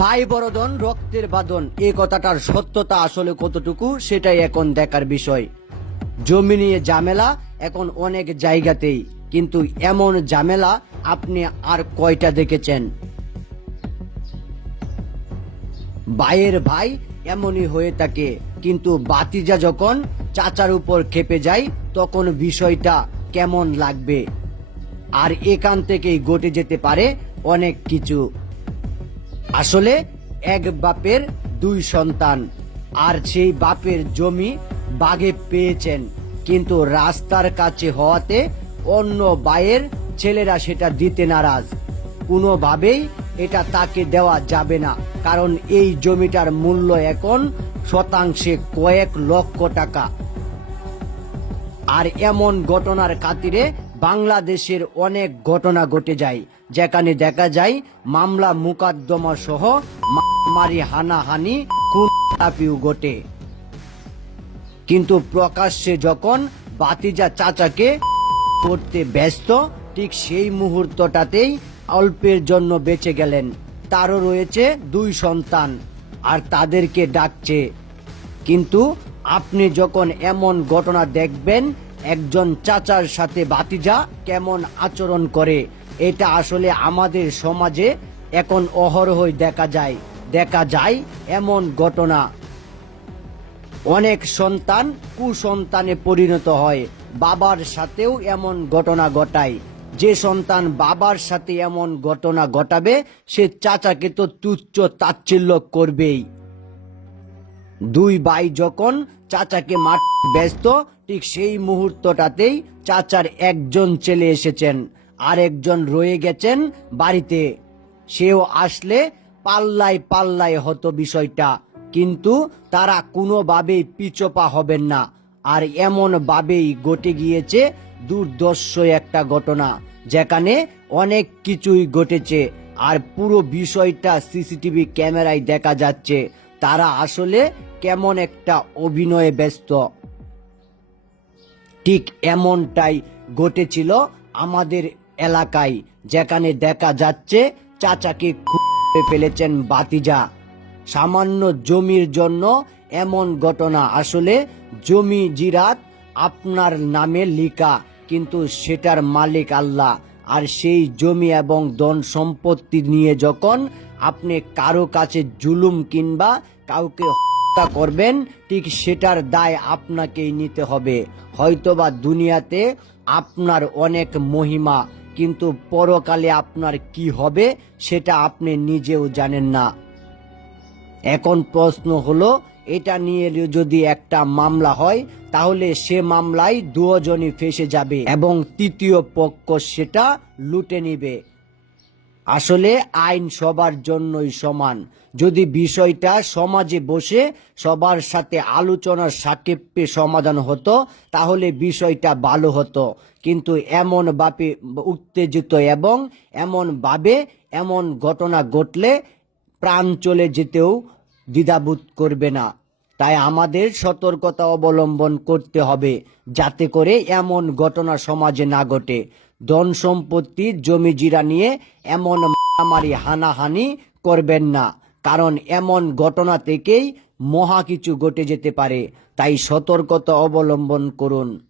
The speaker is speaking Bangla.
ভাই বড়দন রক্তের বাদন এ কথাটার সত্যতা আসলে কতটুকু সেটাই এখন দেখার বিষয়। জমি নিয়ে ঝামেলা এখন অনেক জায়গাতেই, কিন্তু এমন ঝামেলা আপনি আর কয়টা দেখেছেন? ভাইয়ের ভাই এমনই হয়ে থাকে, কিন্তু বাতিজা যখন চাচার উপর খেপে যায়, তখন বিষয়টা কেমন লাগবে? আর এখান থেকেই ঘটে যেতে পারে অনেক কিছু। আসলে এক বাপের দুই সন্তান, আর সেই বাপের জমি বাগে পেয়েছেন। কিন্তু রাস্তার কাছে হওয়াতে অন্য বায়ের ছেলেরা সেটা দিতে নারাজ। কোনোভাবেই এটা তাকে দেওয়া যাবে না, কারণ এই জমিটার মূল্য এখন শতাংশে কয়েক লক্ষ টাকা। আর এমন ঘটনার খাতিরে বাংলাদেশের অনেক ঘটনা ঘটে যায়। যেখানে দেখা যায় মামলা মুকাদ্দমা সহ মারি হানাহানি তাপিও ঘটে। কিন্তু প্রকাশ্যে যখন বাতিজা চাচাকে করতে ব্যস্ত, ঠিক সেই মুহূর্তটাতেই অল্পের জন্য বেঁচে গেলেন। তারও রয়েছে দুই সন্তান আর তাদেরকে ডাকছে। কিন্তু আপনি যখন এমন ঘটনা দেখবেন, একজন চাচার সাথে বাতিজা কেমন আচরণ করে? এটা আসলে আমাদের সমাজে এখন অহরহই দেখা যায়। দেখা যায় এমন ঘটনা। অনেক সন্তান কুসন্তানে পরিণত হয়। বাবার সাথেও এমন ঘটনা ঘটায়। যে সন্তান বাবার সাথে এমন ঘটনা ঘটাবে, সে চাচাকে তো তুচ্ছ তাচ্ছিল্য করবেই। দুই ভাই যখন চাচাকে মার ব্যস্ত, ঠিক সেই মুহূর্তটাতেই চাচার একজন ছেলে এসেছেন। আর একজন রয়ে গেছেন বাড়িতে। সেও আসলে পাল্লাই পাল্লাই হতো বিষয়টা, কিন্তু তারা কোনোভাবেই পিছপা হবেন না, আর এমন ভাবেই ঘটে গিয়েছে দুর্দর্শ একটা ঘটনা, যেখানে অনেক কিছুই ঘটেছে, আর পুরো বিষয়টা সিসিটিভি ক্যামেরায় দেখা যাচ্ছে, তারা আসলে কেমন একটা অভিনয়ে ব্যস্ত। ঠিক এমনটাই ঘটেছিল আমাদের এলাকায়, যেখানে দেখা যাচ্ছে চাচাকে খুঁজে ফেলেছেন বাতিজা সামান্য জমির জন্য এমন ঘটনা। আসলে জমি জিরাত আপনার নামে লিখা, কিন্তু সেটার মালিক আল্লাহ। আর সেই জমি এবং ধন সম্পত্তি নিয়ে যখন আপনি কারও কাছে জুলুম কিংবা কাউকে হত্যা করবেন, ঠিক সেটার দায় আপনাকেই নিতে হবে। হয়তোবা দুনিয়াতে আপনার অনেক মহিমা কিন্তু পরকালে আপনার কি হবে সেটা আপনি নিজেও জানেন না। এখন প্রশ্ন হলো, এটা নিয়ে যদি একটা মামলা হয়, তাহলে সে মামলায় দুজনই ফেসে যাবে এবং তৃতীয় পক্ষ সেটা লুটে নিবে। আসলে আইন সবার জন্যই সমান। যদি বিষয়টা সমাজে বসে সবার সাথে আলোচনার সাক্ষেপে সমাধান হতো, তাহলে বিষয়টা ভালো হতো। কিন্তু এমন ভাবে উত্তেজিত এবং এমন ভাবে এমন ঘটনা ঘটলে প্রাণ চলে যেতেও দ্বিধাবোধ করবে না। তাই আমাদের সতর্কতা অবলম্বন করতে হবে, যাতে করে এমন ঘটনা সমাজে না ঘটে। ধন সম্পত্তি, জমি জিরা নিয়ে এমন মারামারি, হানাহানি করবেন না। কারণ এমন ঘটনা থেকেই মহা কিছু ঘটে যেতে পারে। তাই সতর্কতা অবলম্বন করুন।